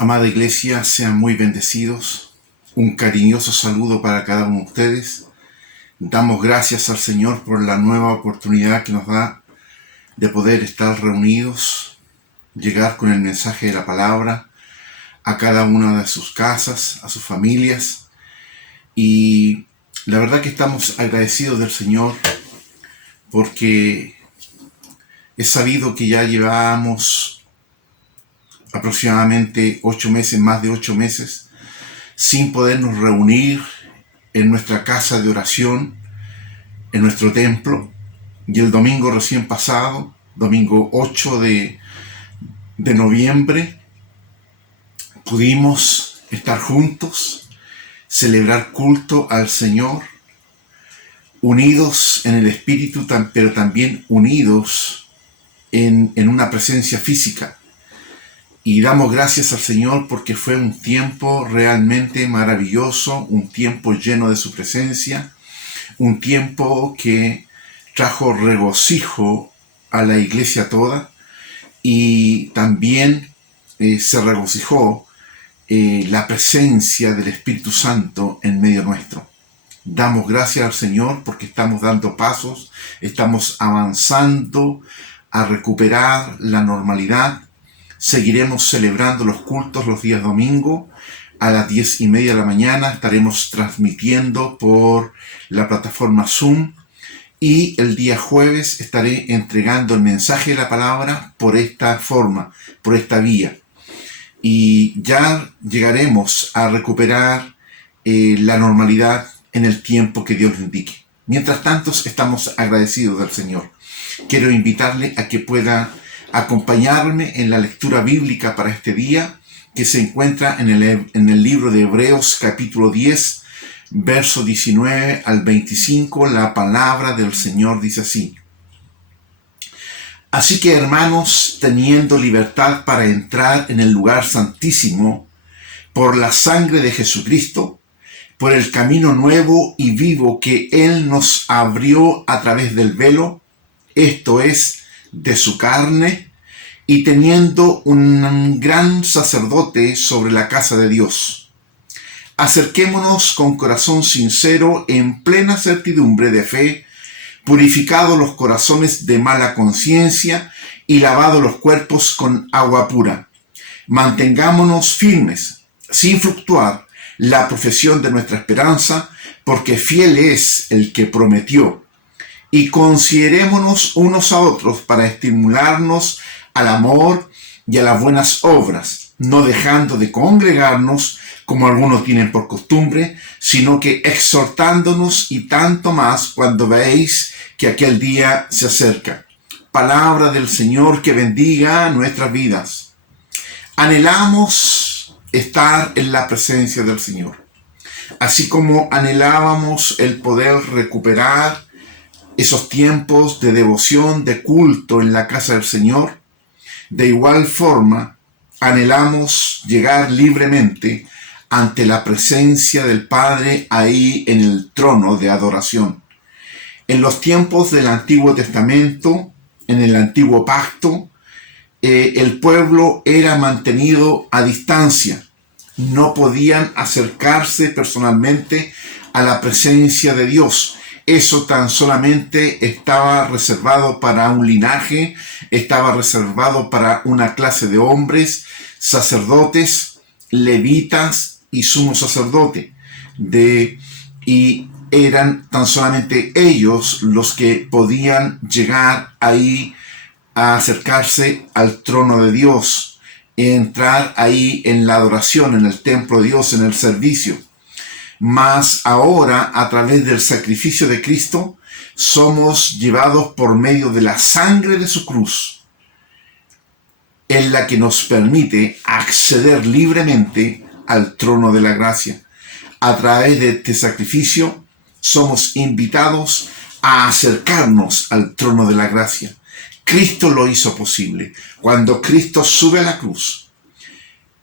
Amada iglesia, sean muy bendecidos. Un cariñoso saludo para cada uno de ustedes. Damos gracias al Señor por la nueva oportunidad que nos da de poder estar reunidos, llegar con el mensaje de la palabra a cada una de sus casas, a sus familias. Y la verdad que estamos agradecidos del Señor porque es sabido que ya llevamos aproximadamente 8 meses, más de 8 meses, sin podernos reunir en nuestra casa de oración, en nuestro templo. Y el domingo recién pasado, domingo 8 de noviembre, pudimos estar juntos, celebrar culto al Señor, unidos en el Espíritu, pero también unidos en una presencia física. Y damos gracias al Señor porque fue un tiempo realmente maravilloso, un tiempo lleno de su presencia, un tiempo que trajo regocijo a la iglesia toda y también se regocijó la presencia del Espíritu Santo en medio nuestro. Damos gracias al Señor porque estamos dando pasos, estamos avanzando a recuperar la normalidad. Seguiremos celebrando los cultos los días domingo a las 10:30 de la mañana. Estaremos transmitiendo por la plataforma Zoom y el día jueves estaré entregando el mensaje de la palabra por esta forma, por esta vía. Y ya llegaremos a recuperar la normalidad en el tiempo que Dios nos indique. Mientras tanto, estamos agradecidos del Señor. Quiero invitarle a que pueda acompañarme en la lectura bíblica para este día, que se encuentra en el libro de Hebreos capítulo 10, verso 19 al 25. La palabra del Señor dice así: Así que, hermanos, teniendo libertad para entrar en el lugar santísimo por la sangre de Jesucristo, por el camino nuevo y vivo que Él nos abrió a través del velo, esto es, de su carne, y teniendo un gran sacerdote sobre la casa de Dios, acerquémonos con corazón sincero en plena certidumbre de fe, purificados los corazones de mala conciencia y lavados los cuerpos con agua pura. Mantengámonos firmes, sin fluctuar, la profesión de nuestra esperanza, porque fiel es el que prometió. Y considerémonos unos a otros para estimularnos al amor y a las buenas obras, no dejando de congregarnos como algunos tienen por costumbre, sino que exhortándonos, y tanto más cuando veis que aquel día se acerca. Palabra del Señor que bendiga nuestras vidas. Anhelamos estar en la presencia del Señor, así como anhelábamos el poder recuperar esos tiempos de devoción, de culto en la casa del Señor. De igual forma, anhelamos llegar libremente ante la presencia del Padre ahí en el trono de adoración. En los tiempos del Antiguo Testamento, en el Antiguo Pacto, el pueblo era mantenido a distancia. No podían acercarse personalmente a la presencia de Dios. Eso tan solamente estaba reservado para un linaje, estaba reservado para una clase de hombres, sacerdotes, levitas y sumo sacerdote. Y eran tan solamente ellos los que podían llegar ahí a acercarse al trono de Dios, entrar ahí en la adoración, en el templo de Dios, en el servicio. Mas ahora, a través del sacrificio de Cristo, somos llevados por medio de la sangre de su cruz, en la que nos permite acceder libremente al trono de la gracia. A través de este sacrificio, somos invitados a acercarnos al trono de la gracia. Cristo lo hizo posible. Cuando Cristo sube a la cruz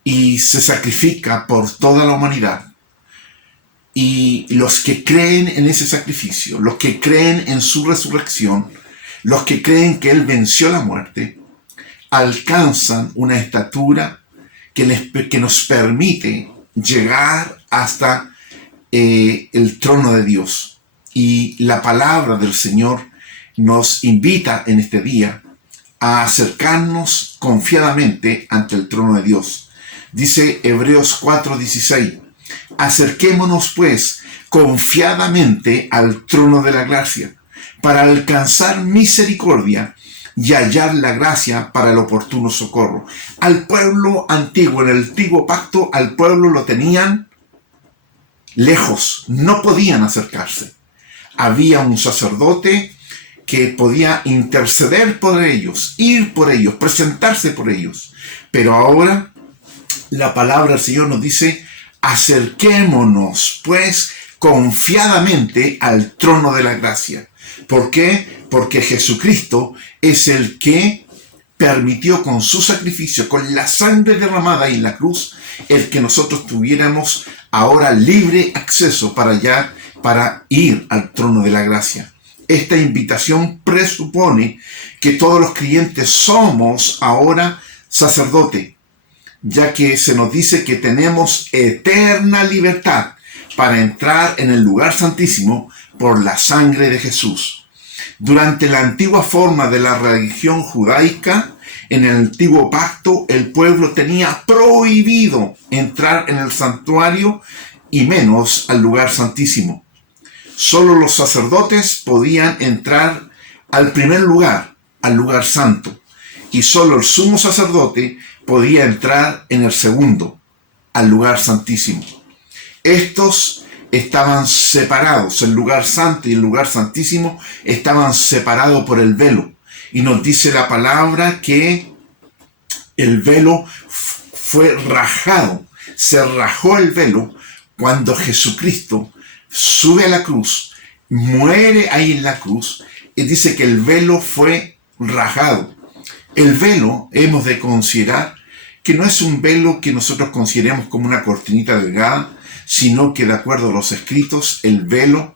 y se sacrifica por toda la humanidad, y los que creen en ese sacrificio, los que creen en su resurrección, los que creen que Él venció la muerte, alcanzan una estatura que nos permite llegar hasta el trono de Dios. Y la palabra del Señor nos invita en este día a acercarnos confiadamente ante el trono de Dios. Dice Hebreos 4:16, acerquémonos pues confiadamente al trono de la gracia, para alcanzar misericordia y hallar la gracia para el oportuno socorro. Al pueblo antiguo, en el antiguo pacto, al pueblo lo tenían lejos, no podían acercarse. Había un sacerdote que podía interceder por ellos, ir por ellos, presentarse por ellos. Pero ahora la palabra del Señor nos dice, acerquémonos pues confiadamente al trono de la gracia. ¿Por qué? Porque Jesucristo es el que permitió con su sacrificio, con la sangre derramada en la cruz, el que nosotros tuviéramos ahora libre acceso para ir al trono de la gracia. Esta invitación presupone que todos los creyentes somos ahora sacerdote, ya que se nos dice que tenemos eterna libertad para entrar en el lugar santísimo por la sangre de Jesús. Durante la antigua forma de la religión judaica, en el antiguo pacto, el pueblo tenía prohibido entrar en el santuario y menos al lugar santísimo. Solo los sacerdotes podían entrar al primer lugar, al lugar santo, y solo el sumo sacerdote podía entrar en el segundo, al lugar santísimo. Estos estaban separados, el lugar santo y el lugar santísimo estaban separados por el velo. Y nos dice la palabra que el velo fue rajado, se rajó el velo cuando Jesucristo sube a la cruz, muere ahí en la cruz, y dice que el velo fue rajado. El velo hemos de considerar que no es un velo que nosotros consideremos como una cortinita delgada, sino que de acuerdo a los escritos, el velo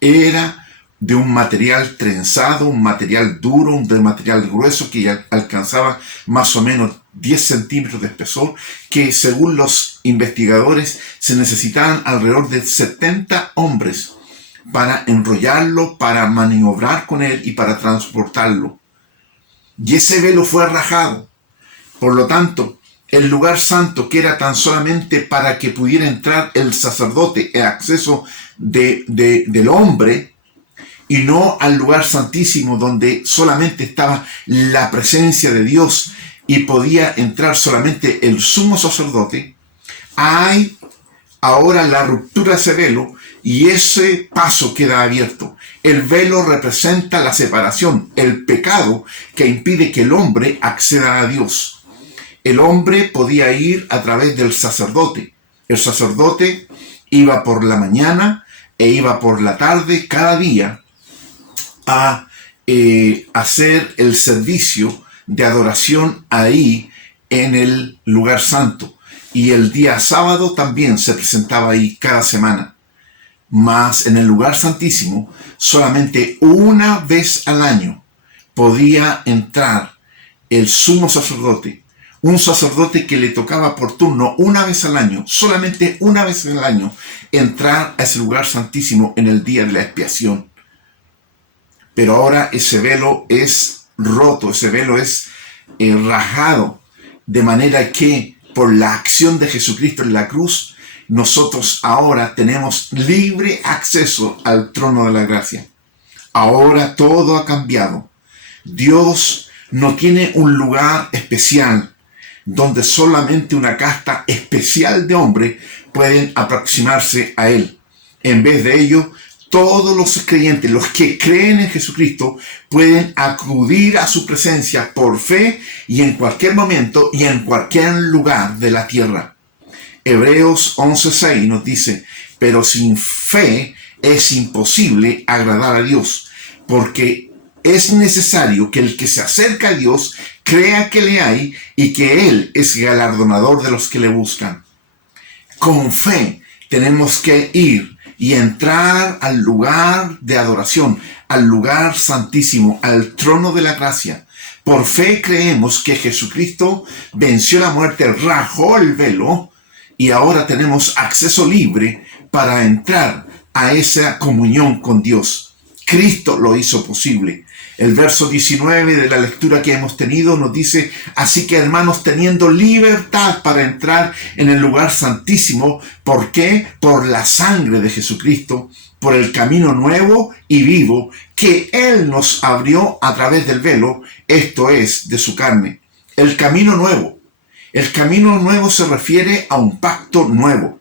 era de un material trenzado, un material duro, un material grueso que alcanzaba más o menos 10 centímetros de espesor, que según los investigadores se necesitaban alrededor de 70 hombres para enrollarlo, para maniobrar con él y para transportarlo. Y ese velo fue rajado. Por lo tanto, el lugar santo, que era tan solamente para que pudiera entrar el sacerdote, el acceso del hombre, y no al lugar santísimo donde solamente estaba la presencia de Dios y podía entrar solamente el sumo sacerdote, hay ahora la ruptura de ese velo y ese paso queda abierto. El velo representa la separación, el pecado que impide que el hombre acceda a Dios. El hombre podía ir a través del sacerdote. El sacerdote iba por la mañana e iba por la tarde cada día a hacer el servicio de adoración ahí en el lugar santo. Y el día sábado también se presentaba ahí cada semana. Mas en el lugar santísimo, solamente una vez al año podía entrar el sumo sacerdote. Un sacerdote que le tocaba por turno una vez al año, solamente una vez al año, entrar a ese lugar santísimo en el día de la expiación. Pero ahora ese velo es roto, ese velo es rajado, de manera que por la acción de Jesucristo en la cruz, nosotros ahora tenemos libre acceso al trono de la gracia. Ahora todo ha cambiado. Dios no tiene un lugar especial donde solamente una casta especial de hombres pueden aproximarse a Él. En vez de ello, todos los creyentes, los que creen en Jesucristo, pueden acudir a su presencia por fe y en cualquier momento y en cualquier lugar de la tierra. Hebreos 11:6 nos dice, pero sin fe es imposible agradar a Dios, porque es necesario que el que se acerca a Dios crea que le hay y que Él es galardonador de los que le buscan. Con fe tenemos que ir y entrar al lugar de adoración, al lugar santísimo, al trono de la gracia, Por fe creemos que Jesucristo venció la muerte, rajó el velo y ahora tenemos acceso libre para entrar a esa comunión con Dios. Cristo lo hizo posible. El verso 19 de la lectura que hemos tenido nos dice: así que, hermanos, teniendo libertad para entrar en el lugar santísimo, ¿por qué? Por la sangre de Jesucristo, por el camino nuevo y vivo que Él nos abrió a través del velo, esto es, de su carne. El camino nuevo. El camino nuevo se refiere a un pacto nuevo.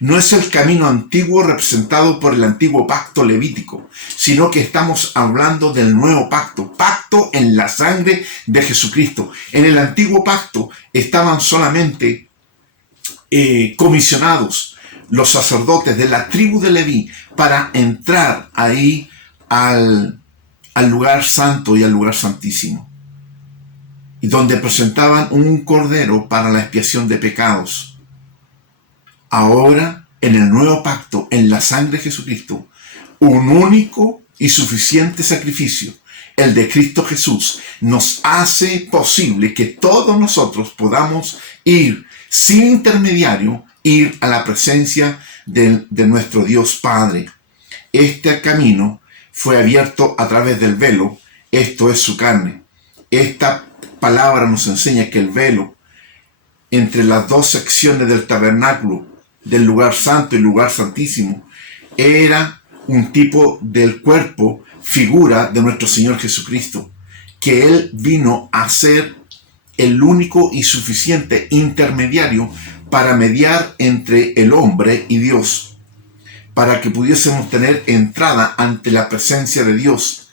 No es el camino antiguo representado por el antiguo pacto levítico, sino que estamos hablando del nuevo pacto, pacto en la sangre de Jesucristo. En el antiguo pacto estaban solamente comisionados los sacerdotes de la tribu de Leví para entrar ahí al lugar santo y al lugar santísimo, y donde presentaban un cordero para la expiación de pecados. Ahora, en el nuevo pacto, en la sangre de Jesucristo, un único y suficiente sacrificio, el de Cristo Jesús, nos hace posible que todos nosotros podamos ir sin intermediario, ir a la presencia de nuestro Dios Padre. Este camino fue abierto a través del velo, esto es su carne. Esta palabra nos enseña que el velo entre las dos secciones del tabernáculo, del lugar santo y lugar santísimo, era un tipo del cuerpo, figura de nuestro Señor Jesucristo, que Él vino a ser el único y suficiente intermediario para mediar entre el hombre y Dios, para que pudiésemos tener entrada ante la presencia de Dios.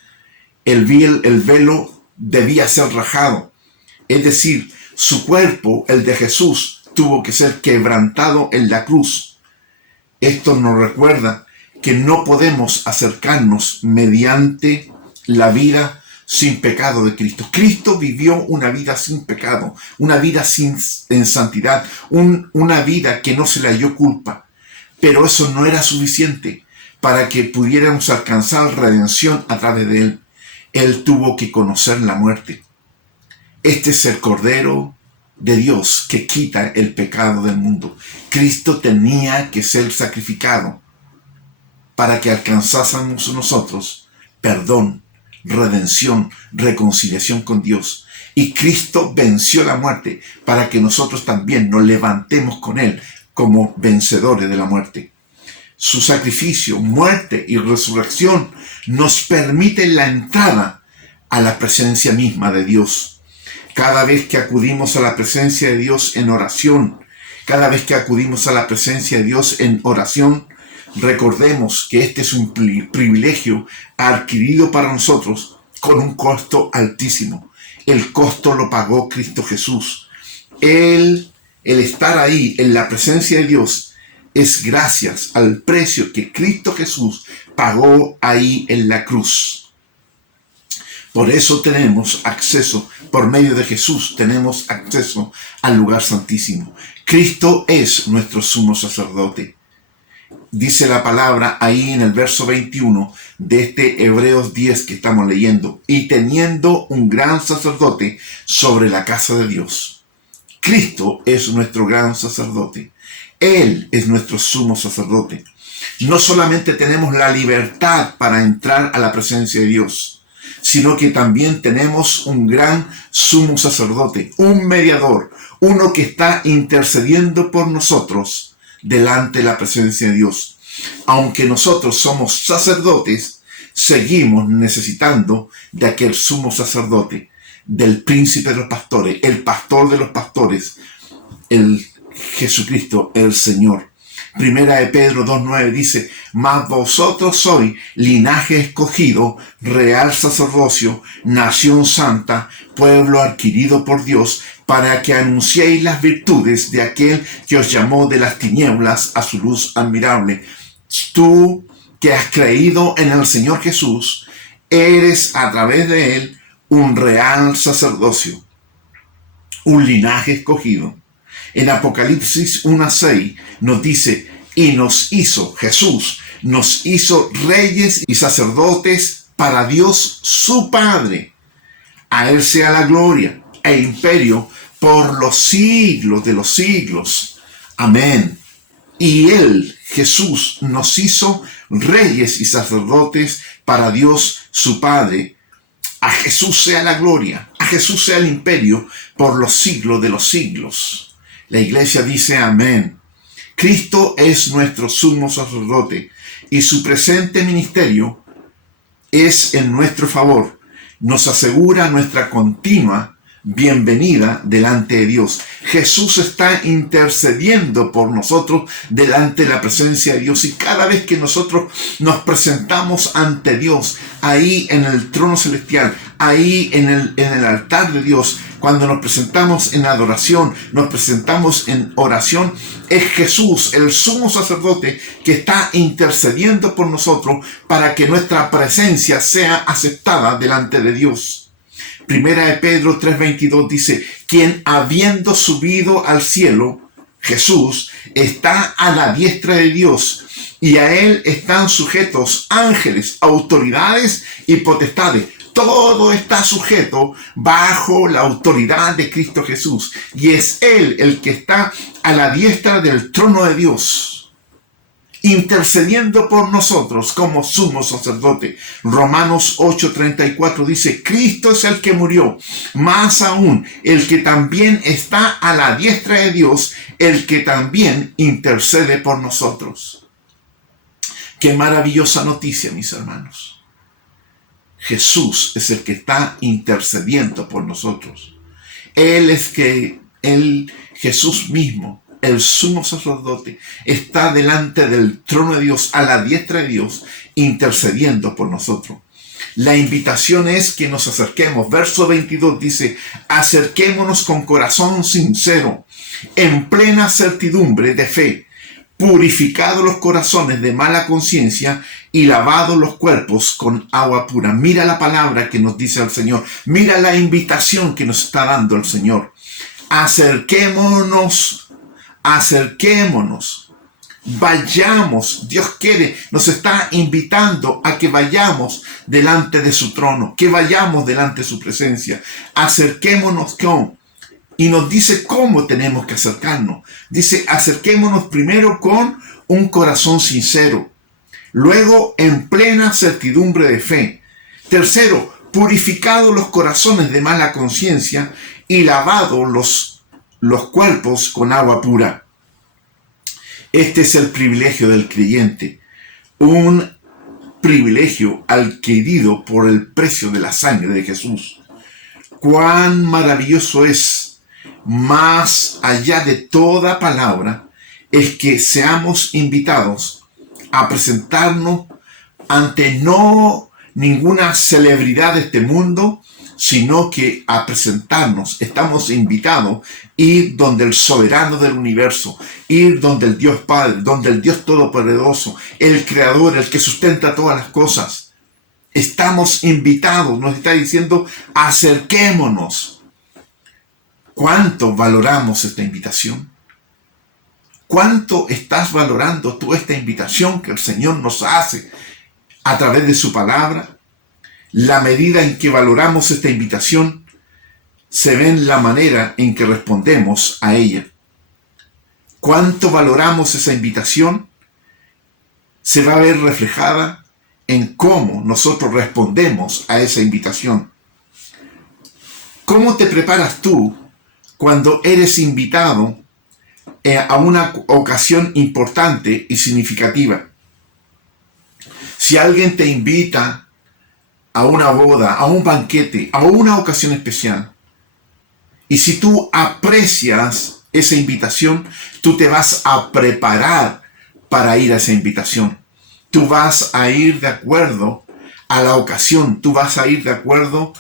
El velo debía ser rajado, es decir, su cuerpo, el de Jesús, tuvo que ser quebrantado en la cruz. Esto nos recuerda que no podemos acercarnos mediante la vida sin pecado de Cristo. Cristo vivió una vida sin pecado, una vida en santidad, una vida que no se le halló culpa. Pero eso no era suficiente para que pudiéramos alcanzar redención a través de Él. Él tuvo que conocer la muerte. Este es el Cordero de Dios que quita el pecado del mundo. Cristo tenía que ser sacrificado para que alcanzásemos nosotros perdón, redención, reconciliación con Dios. Y Cristo venció la muerte para que nosotros también nos levantemos con Él como vencedores de la muerte. Su sacrificio, muerte y resurrección nos permiten la entrada a la presencia misma de Dios. Cada vez que acudimos a la presencia de Dios en oración, recordemos que este es un privilegio adquirido para nosotros con un costo altísimo. El costo lo pagó Cristo Jesús. El estar ahí en la presencia de Dios es gracias al precio que Cristo Jesús pagó ahí en la cruz. Por eso tenemos acceso, por medio de Jesús tenemos acceso al lugar santísimo. Cristo es nuestro sumo sacerdote. Dice la palabra ahí en el verso 21 de este Hebreos 10 que estamos leyendo: y teniendo un gran sacerdote sobre la casa de Dios. Cristo es nuestro gran sacerdote. Él es nuestro sumo sacerdote. No solamente tenemos la libertad para entrar a la presencia de Dios, sino que también tenemos un gran sumo sacerdote, un mediador, uno que está intercediendo por nosotros delante de la presencia de Dios. Aunque nosotros somos sacerdotes, seguimos necesitando de aquel sumo sacerdote, del príncipe de los pastores, el pastor de los pastores, el Jesucristo, el Señor. Primera de Pedro 2:9 dice: mas vosotros sois linaje escogido, real sacerdocio, nación santa, pueblo adquirido por Dios, para que anunciéis las virtudes de aquel que os llamó de las tinieblas a su luz admirable. Tú que has creído en el Señor Jesús, eres a través de Él un real sacerdocio, un linaje escogido. En Apocalipsis 1:6 nos dice: y Jesús nos hizo reyes y sacerdotes para Dios su Padre. A Él sea la gloria e imperio por los siglos de los siglos. Amén. Y Él, Jesús, nos hizo reyes y sacerdotes para Dios su Padre. A Jesús sea la gloria, a Jesús sea el imperio por los siglos de los siglos. La iglesia dice amén. Cristo es nuestro sumo sacerdote y su presente ministerio es en nuestro favor. Nos asegura nuestra continua bienvenida delante de Dios. Jesús está intercediendo por nosotros delante de la presencia de Dios, y cada vez que nosotros nos presentamos ante Dios, ahí en el trono celestial, ahí en el altar de Dios, cuando nos presentamos en adoración, nos presentamos en oración, es Jesús, el sumo sacerdote, que está intercediendo por nosotros para que nuestra presencia sea aceptada delante de Dios. Primera de Pedro 3:22 dice, quien habiendo subido al cielo, Jesús, está a la diestra de Dios, y a Él están sujetos ángeles, autoridades y potestades. Todo está sujeto bajo la autoridad de Cristo Jesús, y es Él el que está a la diestra del trono de Dios, intercediendo por nosotros como sumo sacerdote. Romanos 8:34 dice, Cristo es el que murió, más aún el que también está a la diestra de Dios, el que también intercede por nosotros. Qué maravillosa noticia, mis hermanos. Jesús es el que está intercediendo por nosotros. Jesús mismo, el sumo sacerdote, está delante del trono de Dios, a la diestra de Dios, intercediendo por nosotros. La invitación es que nos acerquemos. Verso 22 dice, acerquémonos con corazón sincero, en plena certidumbre de fe, purificados los corazones de mala conciencia y lavados los cuerpos con agua pura. Mira la palabra que nos dice el Señor. Mira la invitación que nos está dando el Señor. Acerquémonos, vayamos. Dios quiere, nos está invitando a que vayamos delante de su trono, que vayamos delante de su presencia. Acerquémonos y nos dice cómo tenemos que acercarnos. Dice, acerquémonos primero con un corazón sincero. Luego, en plena certidumbre de fe. Tercero, purificados los corazones de mala conciencia y lavados los cuerpos con agua pura. Este es el privilegio del creyente. Un privilegio adquirido por el precio de la sangre de Jesús. Cuán maravilloso es, más allá de toda palabra, es que seamos invitados a presentarnos ante no ninguna celebridad de este mundo, sino que a presentarnos. Estamos invitados a ir donde el soberano del universo, ir donde el Dios Padre, donde el Dios Todopoderoso, el Creador, el que sustenta todas las cosas. Estamos invitados, nos está diciendo, acerquémonos. ¿Cuánto valoramos esta invitación? ¿Cuánto estás valorando tú esta invitación que el Señor nos hace a través de su palabra? La medida en que valoramos esta invitación se ve en la manera en que respondemos a ella. ¿Cuánto valoramos esa invitación? Se va a ver reflejada en cómo nosotros respondemos a esa invitación. ¿Cómo te preparas tú cuando eres invitado a una ocasión importante y significativa? Si alguien te invita a una boda, a un banquete, a una ocasión especial, y si tú aprecias esa invitación, tú te vas a preparar para ir a esa invitación. Tú vas a ir de acuerdo a la ocasión, tú vas a ir de acuerdo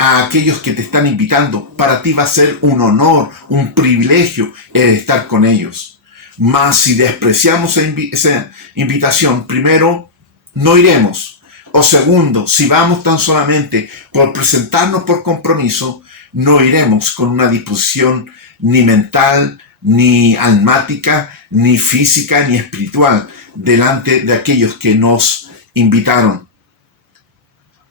a aquellos que te están invitando. Para ti va a ser un honor, un privilegio estar con ellos. Mas si despreciamos esa invitación, primero, no iremos. O segundo, si vamos tan solamente por presentarnos por compromiso, no iremos con una disposición ni mental, ni almática, ni física, ni espiritual delante de aquellos que nos invitaron.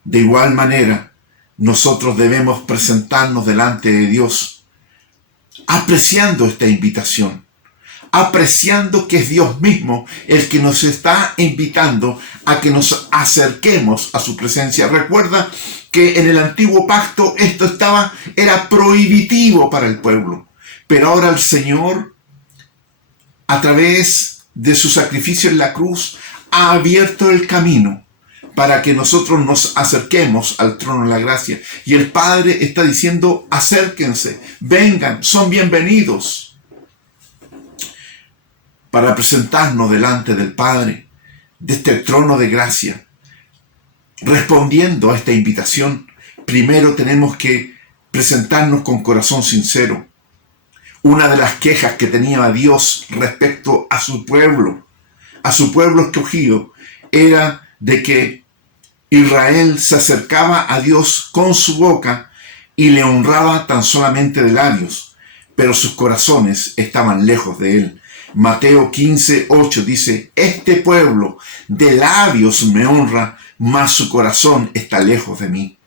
De igual manera, nosotros debemos presentarnos delante de Dios, apreciando esta invitación, apreciando que es Dios mismo el que nos está invitando a que nos acerquemos a su presencia. Recuerda que en el antiguo pacto esto era prohibitivo para el pueblo, pero ahora el Señor, a través de su sacrificio en la cruz, ha abierto el camino para que nosotros nos acerquemos al trono de la gracia. Y el Padre está diciendo: acérquense, vengan, son bienvenidos, para presentarnos delante del Padre, de este trono de gracia. Respondiendo a esta invitación, primero tenemos que presentarnos con corazón sincero. Una de las quejas que tenía Dios respecto a su pueblo escogido, era de que Israel se acercaba a Dios con su boca y le honraba tan solamente de labios, pero sus corazones estaban lejos de él. Mateo 15:8 dice: este pueblo de labios me honra, mas su corazón está lejos de mí.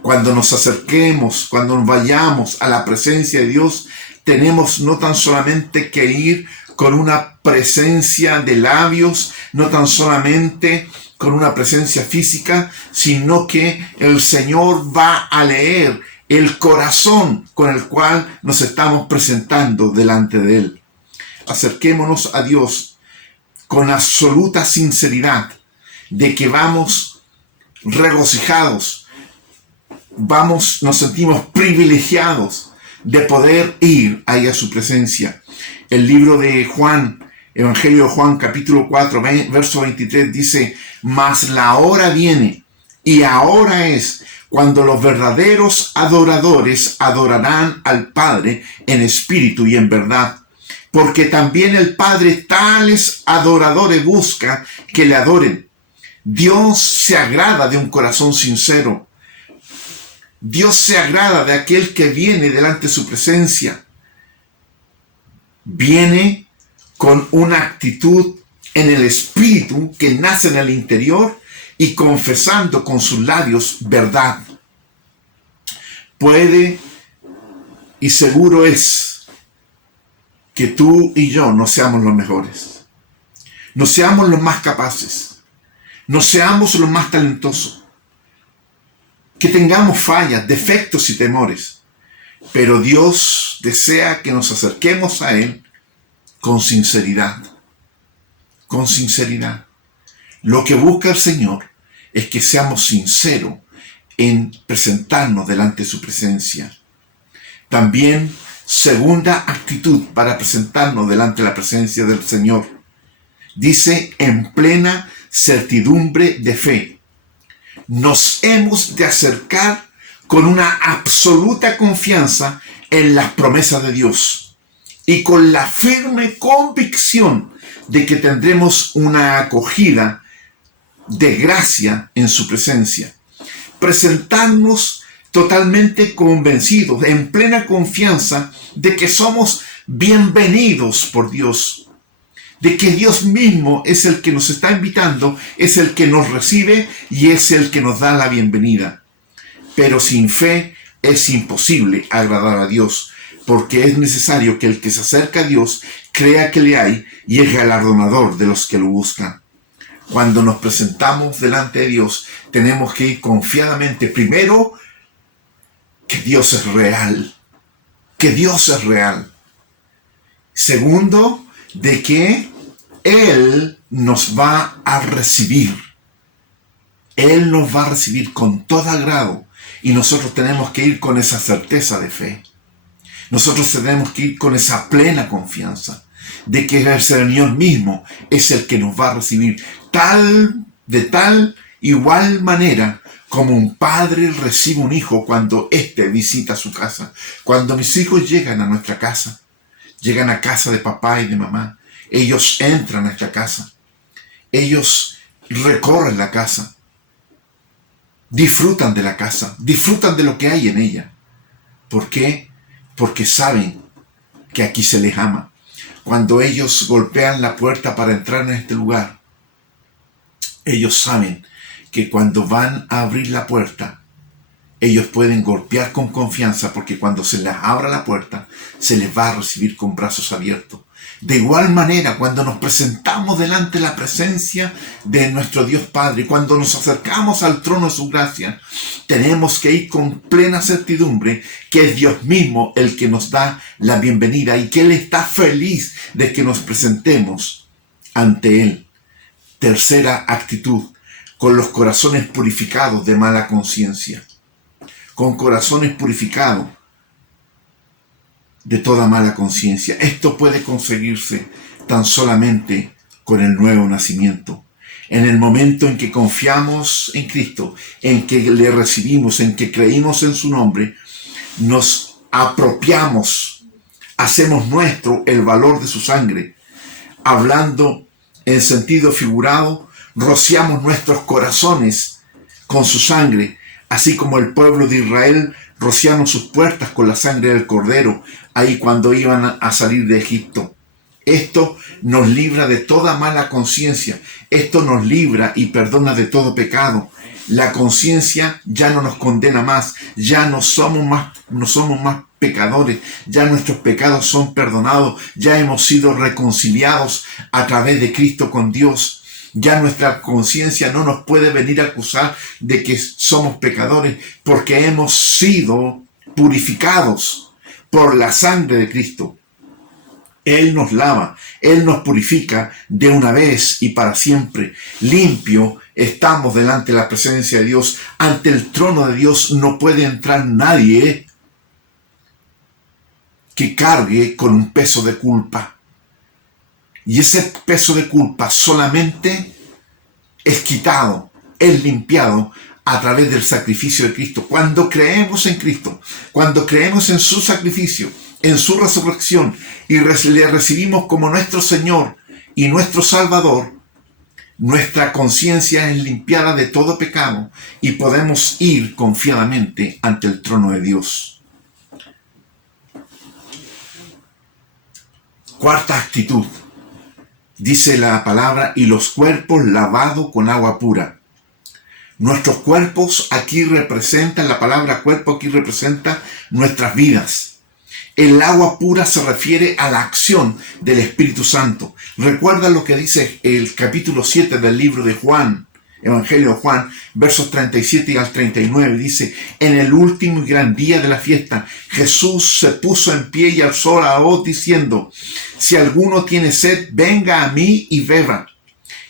Cuando nos acerquemos, cuando nos vayamos a la presencia de Dios, tenemos no tan solamente que ir con una presencia de labios, no tan solamente con una presencia física, sino que el Señor va a leer el corazón con el cual nos estamos presentando delante de Él. Acerquémonos a Dios con absoluta sinceridad, de que vamos regocijados, nos sentimos privilegiados de poder ir ahí a su presencia. El libro de Juan, Evangelio de Juan, capítulo 4, verso 23, dice: mas la hora viene, y ahora es, cuando los verdaderos adoradores adorarán al Padre en espíritu y en verdad, porque también el Padre tales adoradores busca que le adoren. Dios se agrada de un corazón sincero. Dios se agrada de aquel que viene delante de su presencia. Viene con una actitud en el espíritu que nace en el interior y confesando con sus labios verdad. Puede y seguro es que tú y yo no seamos los mejores, no seamos los más capaces, no seamos los más talentosos, que tengamos fallas, defectos y temores, pero Dios desea que nos acerquemos a Él con sinceridad. Con sinceridad. Lo que busca el Señor es que seamos sinceros en presentarnos delante de su presencia. También, segunda actitud para presentarnos delante de la presencia del Señor. Dice: en plena certidumbre de fe. Nos hemos de acercar con una absoluta confianza en las promesas de Dios y con la firme convicción de que tendremos una acogida de gracia en su presencia. Presentarnos totalmente convencidos, en plena confianza de que somos bienvenidos por Dios, de que Dios mismo es el que nos está invitando, es el que nos recibe y es el que nos da la bienvenida. Pero sin fe es imposible agradar a Dios, porque es necesario que el que se acerca a Dios crea que le hay y es galardonador de los que lo buscan. Cuando nos presentamos delante de Dios, tenemos que ir confiadamente, primero, que Dios es real, que Dios es real. Segundo, de que Él nos va a recibir. Él nos va a recibir con todo agrado y nosotros tenemos que ir con esa certeza de fe. Nosotros tenemos que ir con esa plena confianza de que el Señor mismo es el que nos va a recibir de tal igual manera como un padre recibe un hijo cuando éste visita su casa. Cuando mis hijos llegan a nuestra casa, llegan a casa de papá y de mamá, ellos entran a esta casa, ellos recorren la casa, disfrutan de la casa, disfrutan de lo que hay en ella. ¿Por qué? Porque saben que aquí se les ama. Cuando ellos golpean la puerta para entrar en este lugar, ellos saben que cuando van a abrir la puerta, ellos pueden golpear con confianza, porque cuando se les abra la puerta, se les va a recibir con brazos abiertos. De igual manera, cuando nos presentamos delante de la presencia de nuestro Dios Padre, cuando nos acercamos al trono de su gracia, tenemos que ir con plena certidumbre que es Dios mismo el que nos da la bienvenida y que Él está feliz de que nos presentemos ante Él. Tercera actitud, con los corazones purificados de mala conciencia. Con corazones purificados de toda mala conciencia. Esto puede conseguirse tan solamente con el nuevo nacimiento. En el momento en que confiamos en Cristo, en que le recibimos, en que creímos en su nombre, nos apropiamos, hacemos nuestro el valor de su sangre. Hablando en sentido figurado, rociamos nuestros corazones con su sangre, así como el pueblo de Israel rociaron sus puertas con la sangre del Cordero, ahí cuando iban a salir de Egipto. Esto nos libra de toda mala conciencia. Esto nos libra y perdona de todo pecado. La conciencia ya no nos condena más. Ya no somos más pecadores. Ya nuestros pecados son perdonados. Ya hemos sido reconciliados a través de Cristo con Dios. Ya nuestra conciencia no nos puede venir a acusar de que somos pecadores, porque hemos sido purificados por la sangre de Cristo. Él nos lava, Él nos purifica de una vez y para siempre. Limpio estamos delante de la presencia de Dios. Ante el trono de Dios no puede entrar nadie que cargue con un peso de culpa. Y ese peso de culpa solamente es quitado, es limpiado a través del sacrificio de Cristo. Cuando creemos en Cristo, cuando creemos en su sacrificio, en su resurrección y le recibimos como nuestro Señor y nuestro Salvador, nuestra conciencia es limpiada de todo pecado y podemos ir confiadamente ante el trono de Dios. Cuarta actitud. Dice la palabra, y los cuerpos lavados con agua pura. Nuestros cuerpos aquí representan, la palabra cuerpo aquí representa nuestras vidas. El agua pura se refiere a la acción del Espíritu Santo. Recuerda lo que dice el capítulo 7 del libro de Juan, Evangelio de Juan, versos 37 al 39. Dice, en el último y gran día de la fiesta, Jesús se puso en pie y alzó la voz diciendo, si alguno tiene sed, venga a mí y beba.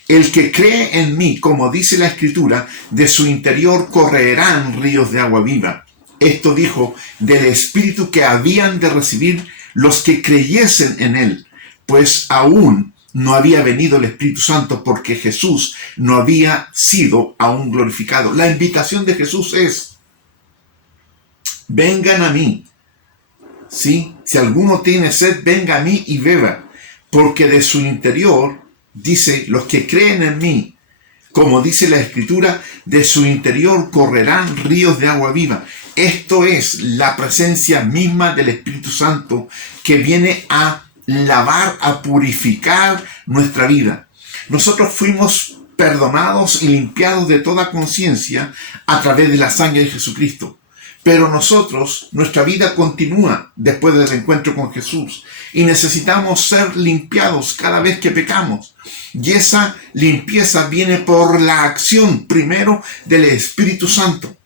El que cree en mí, como dice la Escritura, de su interior correrán ríos de agua viva. Esto dijo del Espíritu que habían de recibir los que creyesen en él, pues aún no había venido el Espíritu Santo porque Jesús no había sido aún glorificado. La invitación de Jesús es, vengan a mí. ¿Sí? Si alguno tiene sed, venga a mí y beba, porque de su interior, dice, los que creen en mí, como dice la Escritura, de su interior correrán ríos de agua viva. Esto es la presencia misma del Espíritu Santo que viene a lavar, a purificar nuestra vida. Nosotros fuimos perdonados y limpiados de toda conciencia a través de la sangre de Jesucristo. Pero nosotros, nuestra vida continúa después del encuentro con Jesús y necesitamos ser limpiados cada vez que pecamos. Y esa limpieza viene por la acción primero del Espíritu Santo.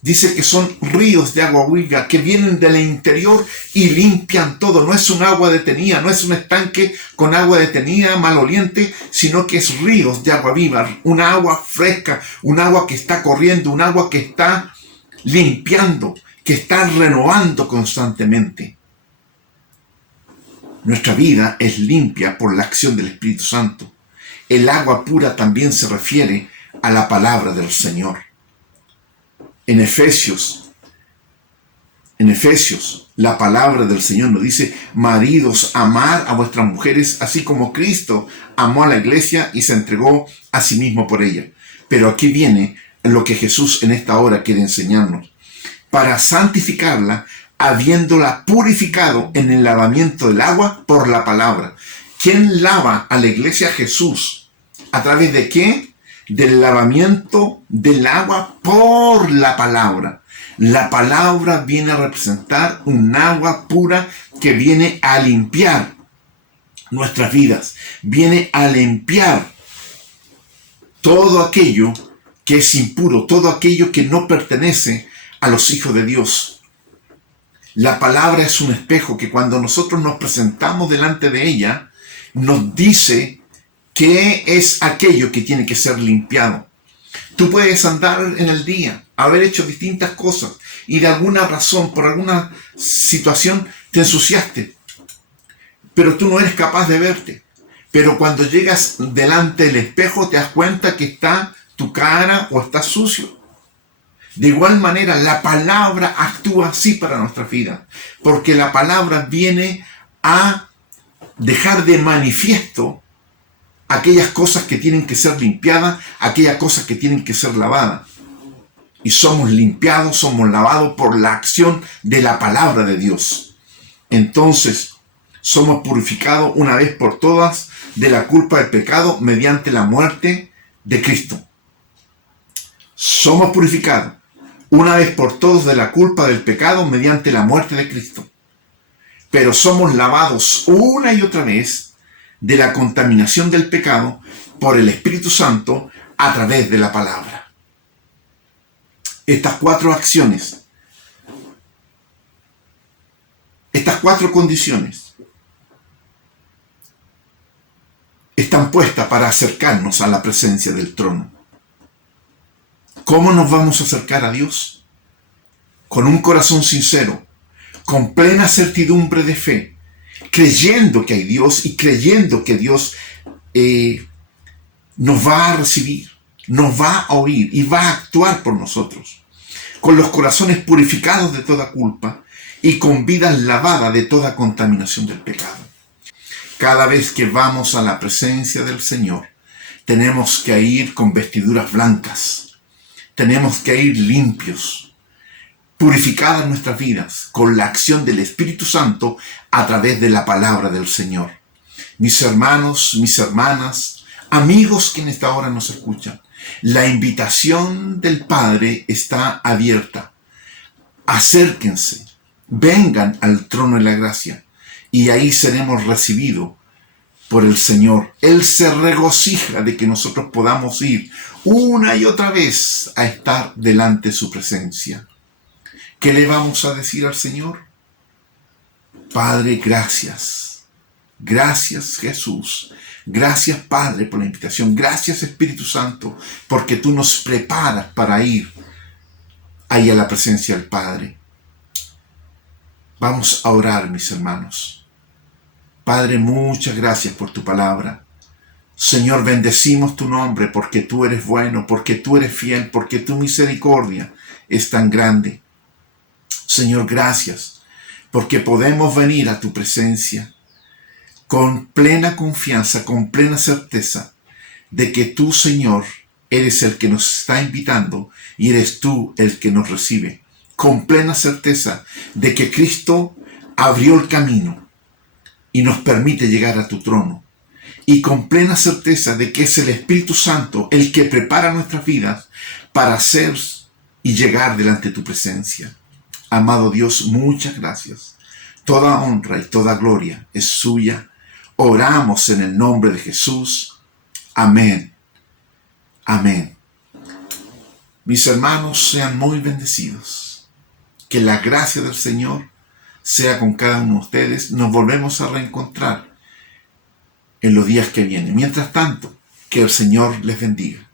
Dice que son ríos de agua viva que vienen del interior y limpian todo. No es un agua detenida, no es un estanque con agua detenida, maloliente, sino que es ríos de agua viva, un agua fresca, un agua que está corriendo, un agua que está limpiando, que está renovando constantemente. Nuestra vida es limpia por la acción del Espíritu Santo. El agua pura también se refiere a la palabra del Señor. En Efesios, la palabra del Señor nos dice, maridos, amad a vuestras mujeres, así como Cristo amó a la iglesia y se entregó a sí mismo por ella. Pero aquí viene lo que Jesús en esta hora quiere enseñarnos. Para santificarla, habiéndola purificado en el lavamiento del agua por la palabra. ¿Quién lava a la iglesia? Jesús. ¿A través de qué? Del lavamiento del agua por la palabra. La palabra viene a representar un agua pura que viene a limpiar nuestras vidas, viene a limpiar todo aquello que es impuro, todo aquello que no pertenece a los hijos de Dios. La palabra es un espejo que cuando nosotros nos presentamos delante de ella, nos dice qué es aquello que tiene que ser limpiado. Tú puedes andar en el día, haber hecho distintas cosas y de alguna razón, por alguna situación, te ensuciaste. Pero tú no eres capaz de verte. Pero cuando llegas delante del espejo te das cuenta que está tu cara o está sucio. De igual manera, la palabra actúa así para nuestra vida. Porque la palabra viene a dejar de manifiesto aquellas cosas que tienen que ser limpiadas, aquellas cosas que tienen que ser lavadas. Y somos limpiados, somos lavados por la acción de la palabra de Dios. Entonces, somos purificados una vez por todas de la culpa del pecado mediante la muerte de Cristo. Somos purificados una vez por todas de la culpa del pecado mediante la muerte de Cristo. Pero somos lavados una y otra vez de la contaminación del pecado por el Espíritu Santo a través de la palabra. Estas 4 acciones, estas 4 condiciones están puestas para acercarnos a la presencia del trono. ¿Cómo nos vamos a acercar a Dios? Con un corazón sincero, con plena certidumbre de fe, creyendo que hay Dios y creyendo que Dios nos va a recibir, nos va a oír y va a actuar por nosotros, con los corazones purificados de toda culpa y con vidas lavadas de toda contaminación del pecado. Cada vez que vamos a la presencia del Señor, tenemos que ir con vestiduras blancas, tenemos que ir limpios, purificadas nuestras vidas con la acción del Espíritu Santo a través de la palabra del Señor. Mis hermanos, mis hermanas, amigos que en esta hora nos escuchan, la invitación del Padre está abierta. Acérquense, vengan al trono de la gracia y ahí seremos recibidos por el Señor. Él se regocija de que nosotros podamos ir una y otra vez a estar delante de su presencia. ¿Qué le vamos a decir al Señor? Padre, gracias. Gracias, Jesús. Gracias, Padre, por la invitación. Gracias, Espíritu Santo, porque tú nos preparas para ir ahí a la presencia del Padre. Vamos a orar, mis hermanos. Padre, muchas gracias por tu palabra. Señor, bendecimos tu nombre porque tú eres bueno, porque tú eres fiel, porque tu misericordia es tan grande. Señor, gracias porque podemos venir a tu presencia con plena confianza, con plena certeza de que tú, Señor, eres el que nos está invitando y eres tú el que nos recibe. Con plena certeza de que Cristo abrió el camino y nos permite llegar a tu trono. Y con plena certeza de que es el Espíritu Santo el que prepara nuestras vidas para hacer y llegar delante de tu presencia. Amado Dios, muchas gracias. Toda honra y toda gloria es suya. Oramos en el nombre de Jesús. Amén. Amén. Mis hermanos, sean muy bendecidos. Que la gracia del Señor sea con cada uno de ustedes. Nos volvemos a reencontrar en los días que vienen. Mientras tanto, que el Señor les bendiga.